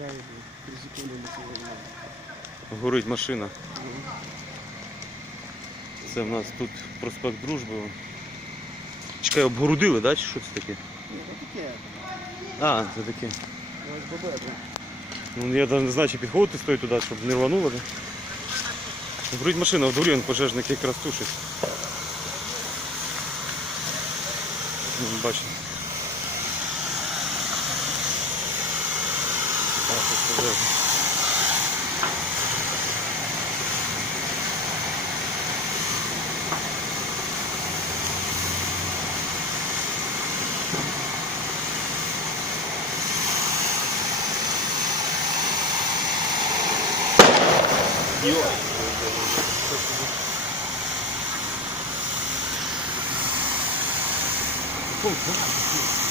Я йду, три секунди цього знаю. Горить машина. Це в нас тут проспект Дружби. Чекай, обгородили, да? Чи що це таке? Ні, це таке. А, це таке. Ну, я навіть не знаю, чи підходити стоїть туди, щоб не рвануло. Да? Горить машина, в він пожежник якраз тушить. 그렇더라고요. 이거 그럼 그거 안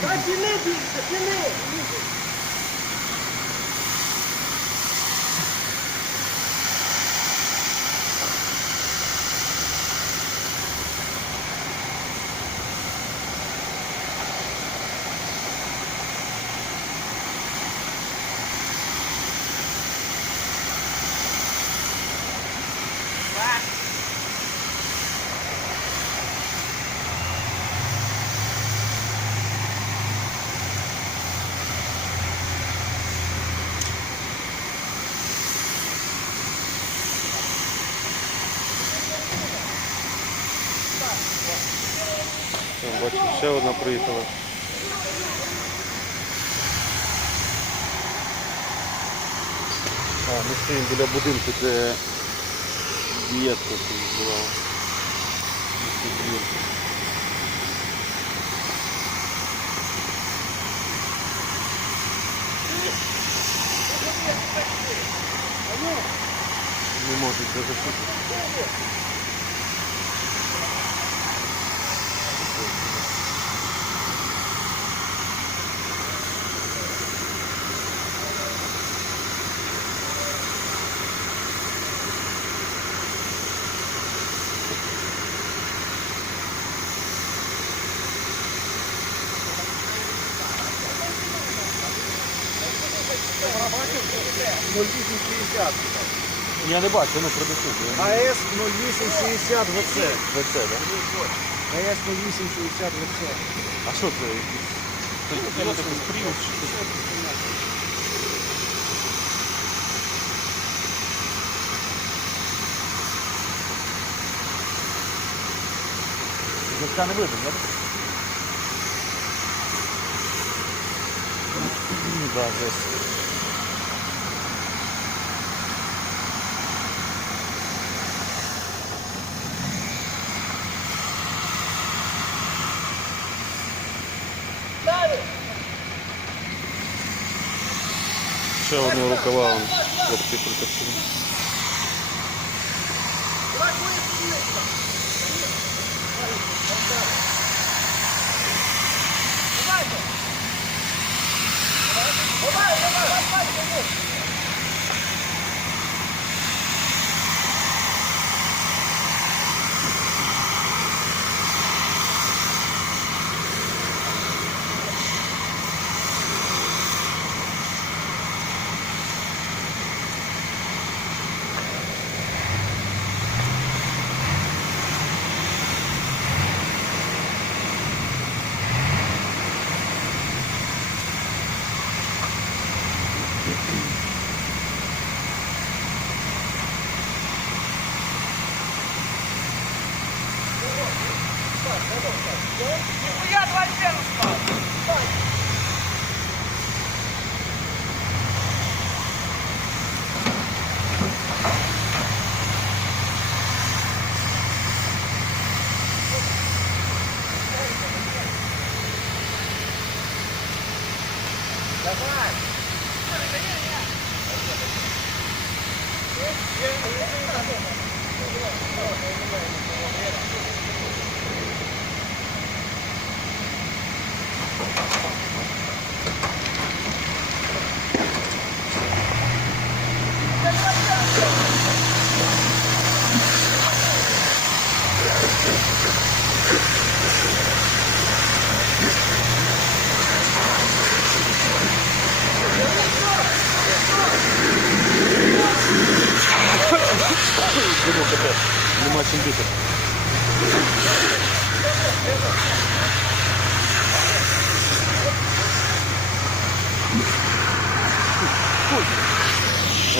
Та тяни більше, тяни! Бачу, ще одна приїхала. А, ми стоїмо біля будинку, де дієтка тут була. Не можуть даже Я не бачу, ну продаю. АЕС 0860 ВЦ. ВЦ, так? АЕС 0860 ВЦ. А що це? Це якийсь привод чи не видно, так? Да, жесть. Ще одного рукава хлопці притащили. Yeah.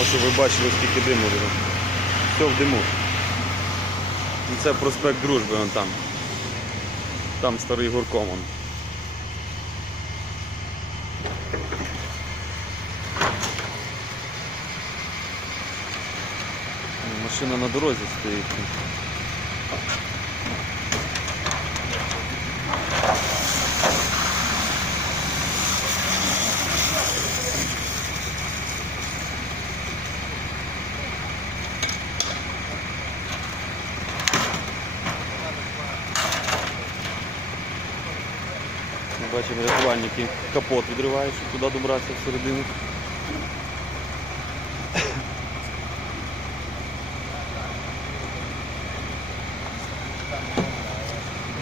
Щоб ви бачили, скільки диму. Все в диму. І це проспект Дружби вон там. Там старий горком. Он. Машина на дорозі стоїть. Бачимо, рятувальники капот відривають, щоб туди добратися всередину.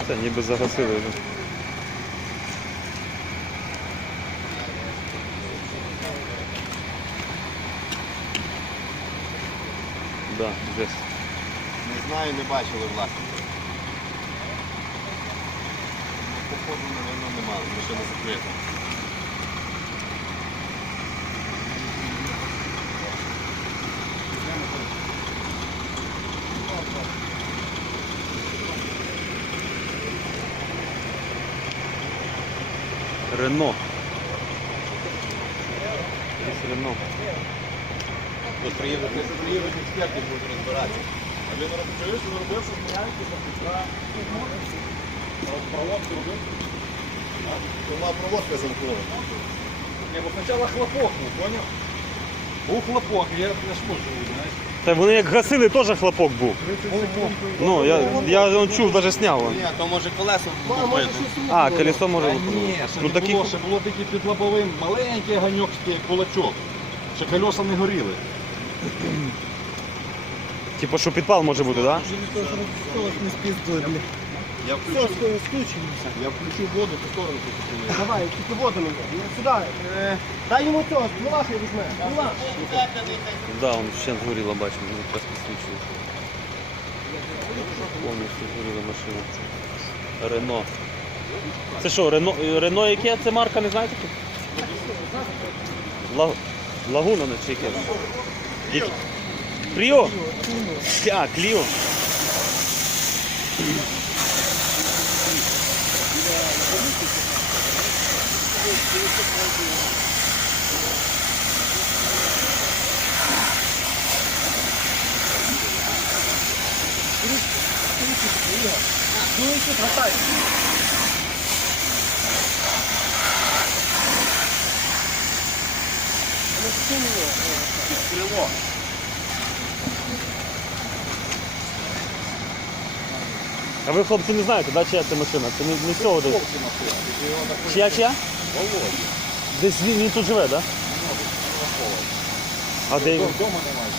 Це ніби загасили вже. Да, жесть. Не знаю, не бачили власне. Походу, напевно, немає, машина закрита. Рено. Якесь Рено. Тут приїдуть, експерти, будуть розбиратися. А він робив, що робив, що міняють, проводку робив. Була проводка замкнула. Не, бо спочатку хлопок був, поняв? Був хлопок, я, можу, знаєш. Та вони як гасили, теж хлопок був. Ну, я, я он чув, навіть зняв. Ні, то може колесо побити. А, колесо може Та бути. ні, ще Ну не такі. було, ще було тільки під лобовим маленький ганьок, такий кулачок. Ще колеса не горіли. Типу, що підпал може бути, так? Я включу, я включу воду, ту сторону хочу Давай, тільки воду мені. Ну, Сюди. Е, Дай йому цього, ствола хай візьме. Ствола. Да? Да, он ще згоріла, бачимо, він якраз підсвічує. Повністю згоріла машина. Рено. Це що, Рено, Рено яке це марка, не знаєте? Ла... Лагуна не чи яке? Які? Кліо? А, Кліо. Ну і тут готай. Крило. А ви, хлопці, не знаєте, да, чия це машина? Це не, не цього десь. Чия, чия? Десь він, він тут живе, так? Да? А де його? Вдома немає.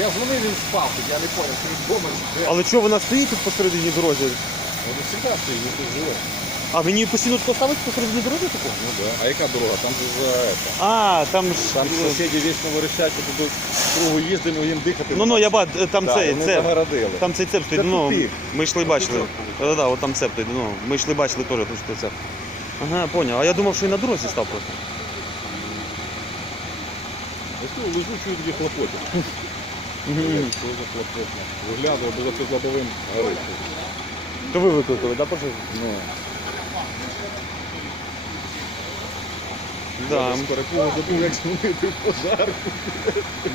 Я дзвонив, він спав, тут, я не поняв, що він вдома чи де. Але чого вона стоїть тут посередині дорозі? Вони завжди стоїть, він тут живе. А він її постійно тут ставить посередині дороги таку? Ну да. А яка дорога? Там же за это. А, там ж. Там сусіді вічно вирішать, туди кругу їздимо, їм дихати. Ну ну я бачу, там Да, цей вони цеп. загородили. Там цей цеп стоїть. Це Ну, ми йшли бачили. Да, да, от там цеп стоїть. Ну, ми йшли бачили теж тут що цеп. Ага, поняв. А я думав, що і на дорозі став просто. Ось лежу, чую дві хлопоти. Що за хлопотня? Виглядаю, було під лобовим горить. То ви викликали, да, пожежу? Ну, Да, перепугу забув, як змінити пожар.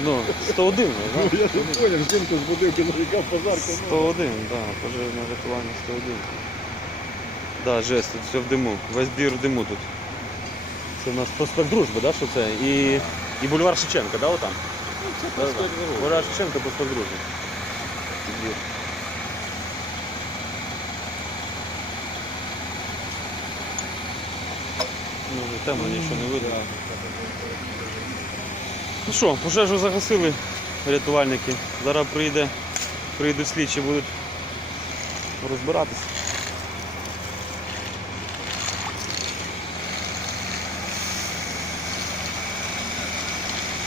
ну, 101, Ну, да? я не поняв, жінку збудив чоловіка в пожарку. 101, да, пожежне рятування 101. Да, жесть, тут все в диму. Весь двір в диму тут. Це у нас проспект Дружби, да, що це? І, і бульвар Шевченка, да, отам? Да, да. Бульвар Шевченка, проспект Дружби. Двір. Ну, вже темно, нічого не видно. Ну що, пожежу загасили рятувальники. Зараз прийде, прийдуть слідчі, будуть розбиратися.